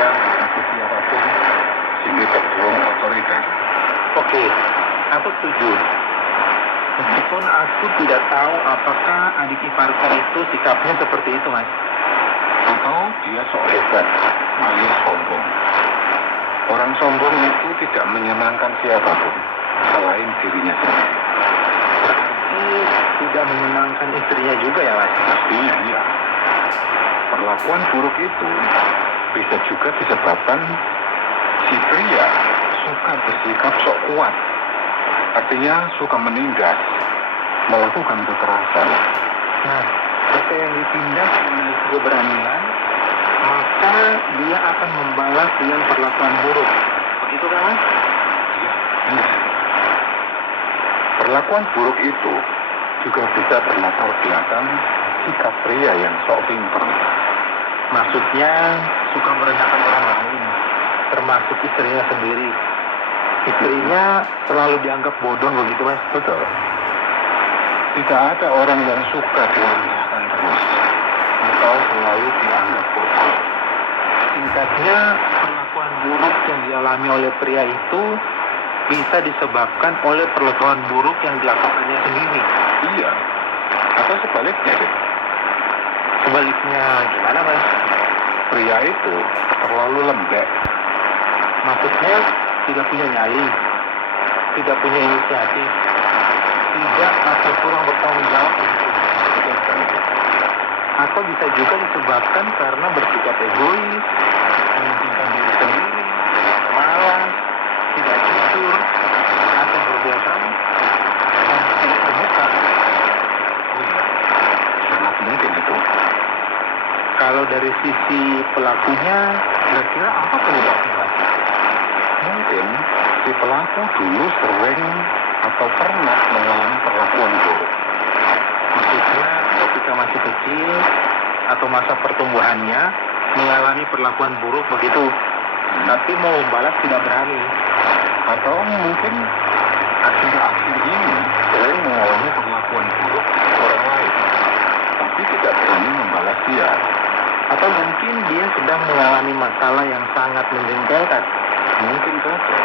memegang atau siapapun sehingga tergolong otoriter. Oke, aku setuju. Meskipun aku tidak tahu apakah adik iparku itu sikapnya seperti itu, Mas. Atau dia sok hebat, alias sombong. Orang sombong itu tidak menyenangkan siapapun selain dirinya sendiri. Berarti tidak menyenangkan istrinya juga ya, Mas? Pastinya iya. Perlakuan buruk itu bisa juga disebabkan si pria suka bersikap sok kuat. Artinya suka menindas, melakukan kekerasan. Nah, jika yang ditindas memiliki keberanian, maka dia akan membalas dengan perlakuan buruk. Begitu kan, Mas? Iya, benar. Perlakuan buruk itu juga bisa berlatar belakang sikap pria yang sok pintar. Maksudnya suka merendahkan orang lain, termasuk istrinya sendiri. Istrinya selalu dianggap bodoh begitu, Mas? Betul. Tidak ada orang yang suka direndahkan terus atau selalu dianggap bodoh. Singkatnya, perlakuan buruk yang dialami oleh pria itu bisa disebabkan oleh perlakuan buruk yang dilakukannya sendiri. Iya. Atau sebaliknya deh. Sebaliknya gimana, Mas? Pria itu terlalu lembek. Maksudnya tidak punya nyali, tidak punya inisiatif, tidak atau kurang bertanggung jawab begitu. Atau bisa juga disebabkan karena bersikap egois, mementingkan diri sendiri, malas, tidak jujur, atau berbohong, dan tidak terbuka. Sangat mungkin itu. Kalau dari sisi pelakunya, kira-kira apa penyebabnya, Mas? Mungkin si pelaku dulu sering atau pernah mengalami perlakuan buruk. Maksudnya ketika masih kecil atau masa pertumbuhannya mengalami perlakuan buruk begitu, tapi mau membalas tidak berani. Atau mungkin akhir-akhir ini sering mengalami perlakuan buruk orang lain, tapi tidak berani membalas dia. Atau mungkin dia sedang mengalami masalah yang sangat menjengkelkan. Mungkin saja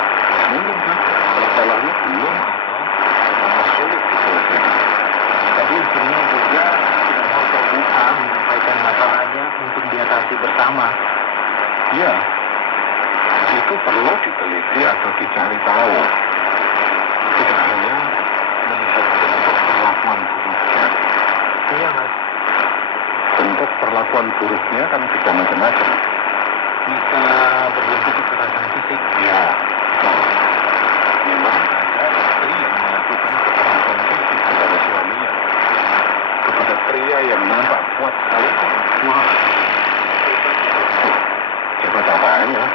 masalahnya belum atau sulit diselesaikan. Jadi istrinya juga tidak mau terbuka menyampaikan masalahnya untuk diatasi bersama. Iya, itu perlu diteliti atau dicari tahu. Tidak hanya melihat bentuk perlakuan buruknya. Iya, Mas. Bentuk perlakuan buruknya kan bisa macam-macam. Bisa berbentuk kekerasan fisik. Ya, betul. Memang ada istri yang melakukan kekerasan fisik kepada suaminya. Kepada pria yang nampak kuat sekali. Wah, Hebat apanya?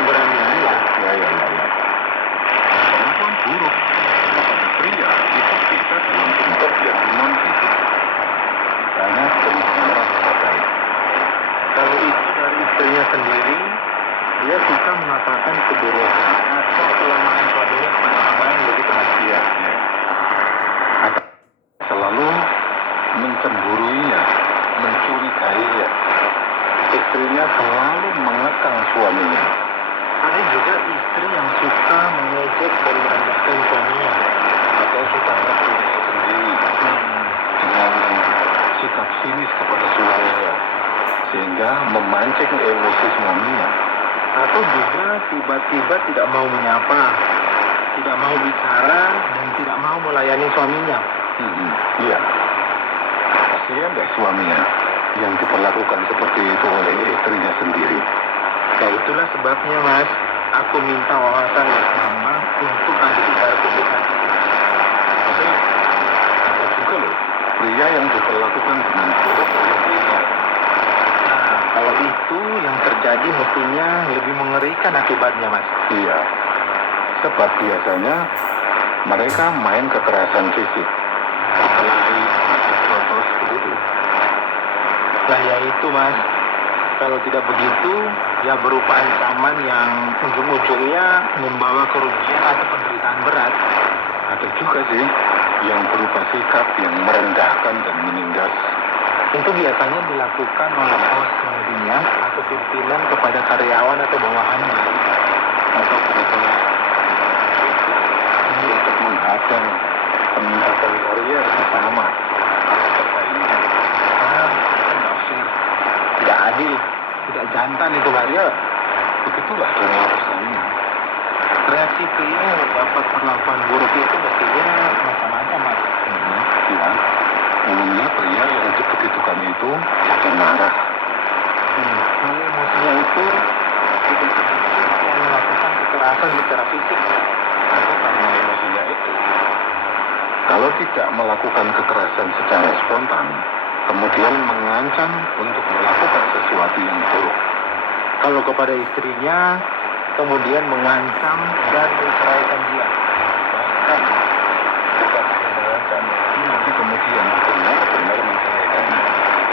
keberanian ya. Ya. Perlakuan buruk kepada pria itu bisa dalam bentuk yang non fisik. Misalnya pencemaran nama baik. Kalau itu dari istrinya sendiri, dia suka mengatakan keburukan atau kelemahan suaminya kepada orang lain begitu, Mas. Iya. Atau selalu mencemburuinya, mencurigainya. Istrinya selalu mengekang suaminya. Ada juga istri yang suka mengejek dan merendahkan suaminya. Atau suka ngebunuh sendiri dengan sikap sinis kepada suaminya, sehingga memancing emosi suaminya. Atau juga tiba-tiba tidak mau menyapa, tidak mau bicara, dan tidak mau melayani suaminya. Iya. Kasihan deh suaminya yang diperlakukan seperti itu oleh istrinya sendiri. Ya itulah sebabnya, Mas, aku minta wawasan Mas Mama untuk adik iparku tadi. Tapi ada juga loh pria yang diperlakukan dengan buruk oleh istrinya. Nah, kalau itu yang terjadi mestinya lebih mengerikan akibatnya, Mas. Iya. Sebab biasanya mereka main kekerasan fisik. Lari, protes begitu. Lah ya itu, Mas. Kalau tidak begitu, ya berupa ancaman yang ujung-ujungnya membawa kerugian atau penderitaan berat. Ada juga sih yang berupa sikap yang merendahkan dan menindas. itu biasanya dilakukan oleh bos kemudian atau pimpinan kepada karyawan atau bawahannya. Atau kebetulan untuk menghadang peningkatan karier bersama atau persaingan. Itu nggak fair, tidak adil, tidak jantan itu Pak. Ya, begitulah dunia persaingan. Reaksi pria yang mendapat perlakuan buruk itu mestinya macam-macam Mas. Ya, umumnya pria yang dibegitukan itu akan marah. Lalu emosinya itu tidak sedikit yang melakukan kekerasan secara fisik Atau karena emosinya itu. Kalau tidak melakukan kekerasan secara spontan, kemudian mengancam untuk melakukan sesuatu yang buruk. kalau kepada istrinya kemudian mengancam dan menceraikan dia. Bahkan bukan hanya mengancam, nanti kemudian benar